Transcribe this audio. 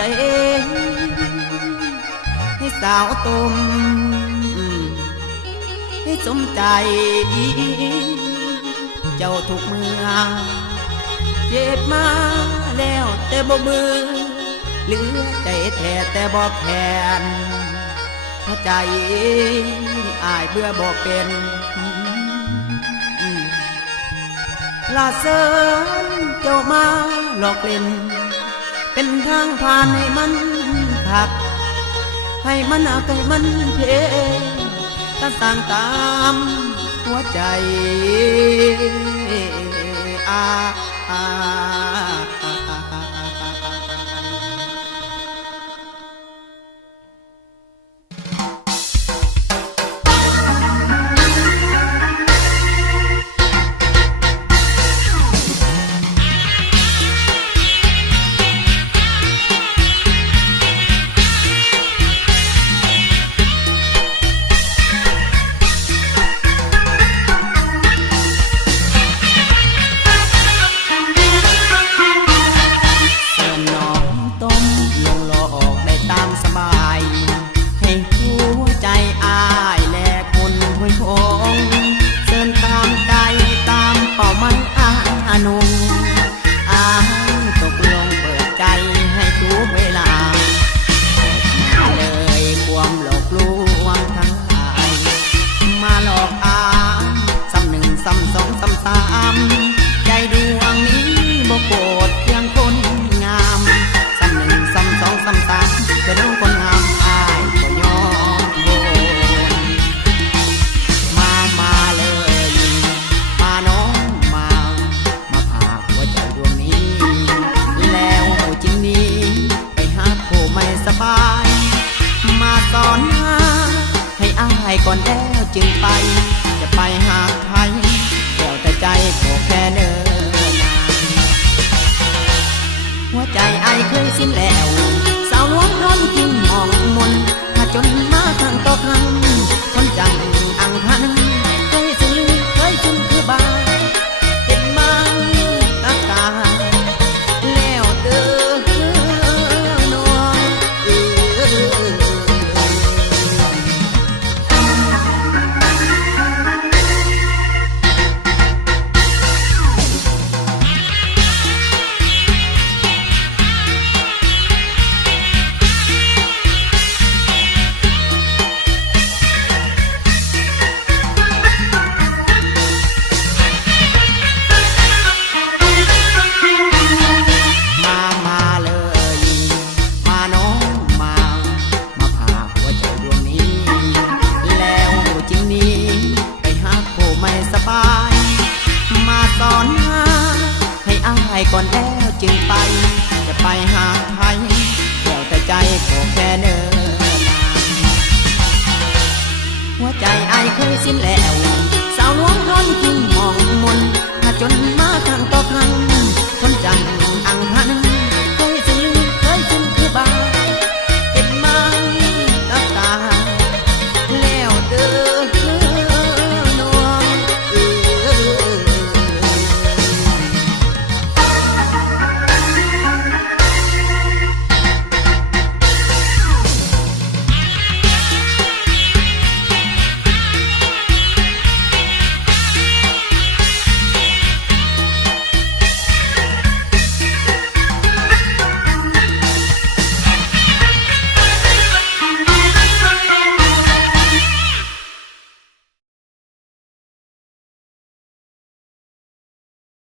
ใจให้สาวตุ่มให้สมใจเจ้าทุกเมื่อเจ็บมาแล้วแต่บ่มือเหลือใจแท้แต่บ่แค้นเพราะใจอายเบื่อบ่เป็นลาเสินเจ้ามาหลอกเล่นเป็นทางผ่านให้มันขัดให้มันเอาใจมันเพตาสั่งตามหัวใจใจดวงนี้บ่โกรธเพียงคนงามซ้ำหนึ่งซ้ำสองซ้ำสามเป็นน้องคนงามอายก็ยอมโอนมาเลยมาน้องมาพาหัวใจดวงนี้แล้วจริงนี้ไปหาผู้ไม่สบายมาสอนหาให้อายก่อนแล้วจึงไปจะไปหาใครแต่ใจก็แค่เนิ่นนานหัวใจไอ้เคยสิ้นแล้วสาวหลวงนอนกินมองมนถ้าจนมาครั้งต่อครั้งคนจังอังคันเคยซื้อเคยจุนคือบาเป็นมาตาตาแล้วเด้อน้องก่อนแล้วจึงไปจะไปหาใครเดี่ยวแต่ใจก็แค่เนิ่นนานหัวใจไอ้เคยสิ้นแล้ว